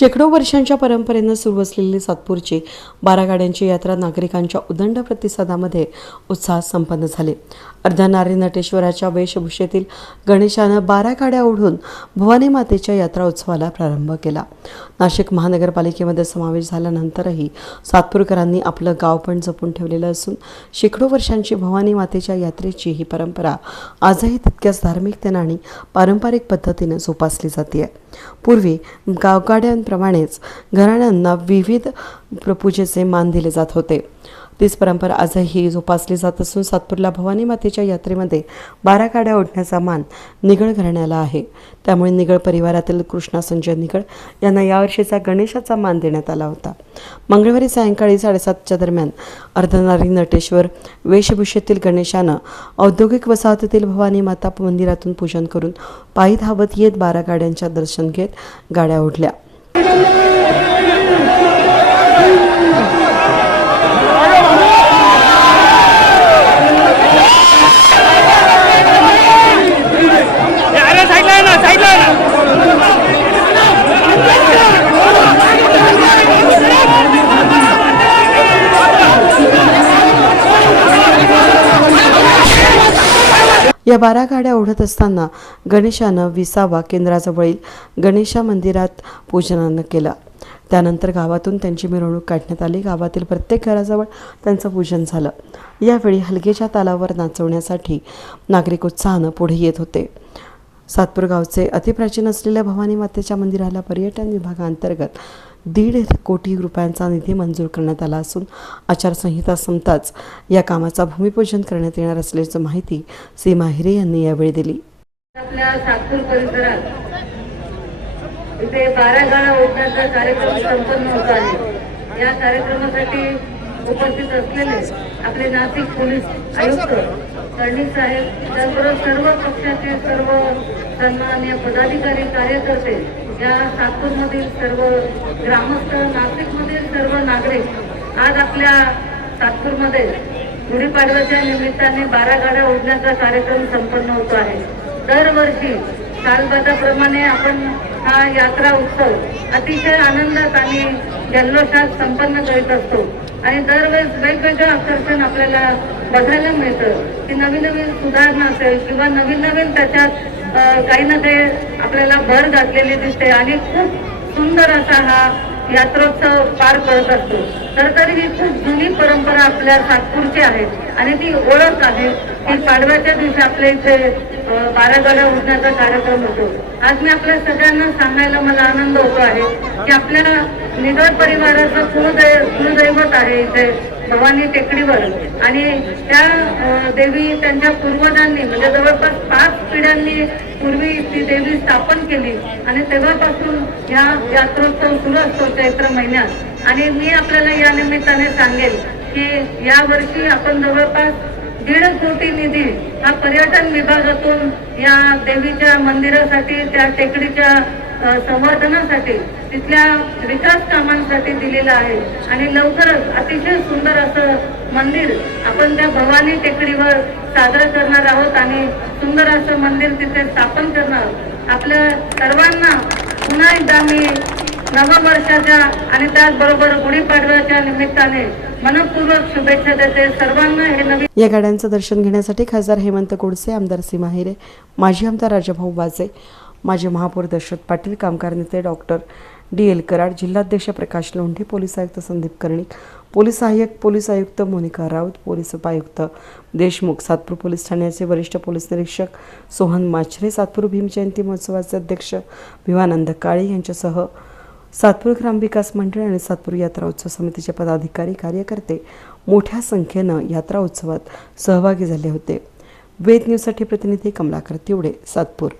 शेकडो वर्षांच्या परंपरेनं सुरू असलेली सातपूरची बारा गाड्यांची यात्रा नागरिकांच्या उदंड प्रतिसादामध्ये उत्साहात संपन्न झाली. अर्धनारी नटेश्वराच्या वेशभूषेतील गणेशानं बारा गाड्या ओढून भवानी मातेच्या यात्रा उत्सवाला प्रारंभ केला. नाशिक महानगरपालिकेमध्ये समावेश झाल्यानंतरही सातपूरकरांनी आपलं गाव पण जपून ठेवलेलं असून शेकडो वर्षांची भवानी मातेच्या यात्रेची ही परंपरा आजही तितक्याच धार्मिकतेनं आणि पारंपरिक पद्धतीनं जोपासली जाते पूर्वी प्रमाणेच घराण्यांना विविध पूजेचे मान दिले जात होते. तीच परंपरा आजही जोपासली जात असून सातपूरला भवानी मातेच्या यात्रेमध्ये बारा गाड्या ओढण्याचा मान निगड घराण्याला आहे. त्यामुळे निगड परिवारातील कृष्णा संजय निगड यांना यावर्षीचा गणेशाचा मान देण्यात आला होता. मंगळवारी सायंकाळी साडेसातच्या दरम्यान अर्धनारी नटेश्वर वेशभूषेतील गणेशानं औद्योगिक वसाहतीतील भवानी माता मंदिरातून पूजन करून पायी धावत येत बारा गाड्यांच्या दर्शन घेत गाड्या ओढल्या. Thank you. या बारा गाड्या ओढत असताना गणेशानं विसावा केंद्राजवळील गणेशा मंदिरात पूजनानं केलं. त्यानंतर गावातून त्यांची मिरवणूक काढण्यात आली. गावातील प्रत्येक घराजवळ त्यांचं पूजन झालं. यावेळी हलगेच्या तालावर नाचवण्यासाठी नागरिक उत्साहानं पुढे येत होते. सातपूर गावचे अतिप्राचीन असलेल्या भवानी मातेच्या मंदिराला पर्यटन विभागाअंतर्गत दीड कोटी रुपयांचा निधी मंजूर करण्यात आला असून आचारसंहिता संपताच या कामाचा भूमिपूजन करण्यात येणार असल्याची माहिती सीमा हिरे यांनी यावेळी दिली. आपल्या सातपूर परिसरात इथे बारा गाळा ओढण्याचा कार्यक्रम संपन्न होत आहे. या कार्यक्रमासाठी उपस्थित असलेले आपले नाशिक पोलीस आयुक्त कर्णिक साहेब त्याचबरोबर सर्व पक्षाचे सर्व सन्मान्य पदाधिकारी कार्यकर्ते या सातपूरमधील सर्व ग्रामस्थ नाशिकमधील सर्व नागरिक आज आपल्या सातपूरमध्ये गुढीपाडव्याच्या निमित्ताने बारा गाड्या ओढण्याचा कार्यक्रम संपन्न होतो आहे. दरवर्षी सालबादाप्रमाणे आपण हा यात्रा उत्सव अतिशय आनंदात आणि जल्लोषात संपन्न करीत असतो. आणि दरवेळेस वेगवेगळं आकर्षण आपल्याला बघायला मिळतं. की नवीन नवीन सुधारणा असेल किंवा नवीन नवीन त्याच्यात काही ना काही आपल्याला भर घातलेली दिसते आणि खूप सुंदर असा हा यात्रोत्सव पार पडत असतो. तर तरी ही खूप जुनी परंपरा आपल्या सातपूरची आहे आणि ती ओळख आहे की पाडव्याच्या दिवशी आपल्या इथे बारा गाड्या उठण्याचा कार्यक्रम होतो. आज मी आपल्या सगळ्यांना सांगायला मला आनंद होतो आहे की आपल्या निगड परिवाराचं कुलदै कुलदैवत आहे इथे. भवानी टेकडीवर आणि त्या देवी त्यांच्या पूर्वजांनी म्हणजे जवळपास पाच पिढ्यांनी पूर्वी ती देवी स्थापन केली. आणि तेव्हापासून ह्या यात्रोत्सव सुरू असतो चैत्र महिन्यात. आणि मी आपल्याला या निमित्ताने सांगेल की या वर्षी आपण जवळपास दीड कोटी निधी हा पर्यटन विभागातून या देवीच्या मंदिरासाठी त्या टेकडीच्या संवर्धनासाठी तिथल्या विकास कामांसाठी दिलेला आहे. आणि लवकरच अतिशय सुंदर असं मंदिर आपण त्या भवानी टेकडीवर साजरं करणार आहोत आणि सुंदर असं मंदिर तिथे स्थापन करणार. आपल्या सर्वांना पुन्हा एकदा मी नववर्षाच्या आणि त्याचबरोबर गुढीपाडव्याच्या निमित्ताने मनपूर्वक शुभेच्छा देते. सर्वांना हे नवीन या गाड्यांचं दर्शन घेण्यासाठी खासदार हेमंत गोडसे आमदार सीमा हिरे माजी आमदार राजाभाऊ वाजे माजी महापौर दशरथ पाटील कामगार नेते डॉक्टर डी. एल. कराड जिल्हाध्यक्ष प्रकाश लोंढे पोलीस आयुक्त संदीप कर्णिक पोलीस सहाय्यक पोलीस आयुक्त मोनिका राऊत पोलीस उपायुक्त देशमुख सातपूर पोलीस ठाण्याचे वरिष्ठ पोलीस निरीक्षक सोहन माछरे सातपूर भीमजयंती महोत्सवाचे अध्यक्ष भिवानंद काळे यांच्यासह सातपूर ग्रामविकास मंडळ आणि सातपूर यात्रा उत्सव समितीचे पदाधिकारी कार्यकर्ते मोठ्या संख्येनं यात्रा उत्सवात सहभागी झाले होते. वेद न्यूजसाठी प्रतिनिधी कमलाकर तिवडे सातपूर.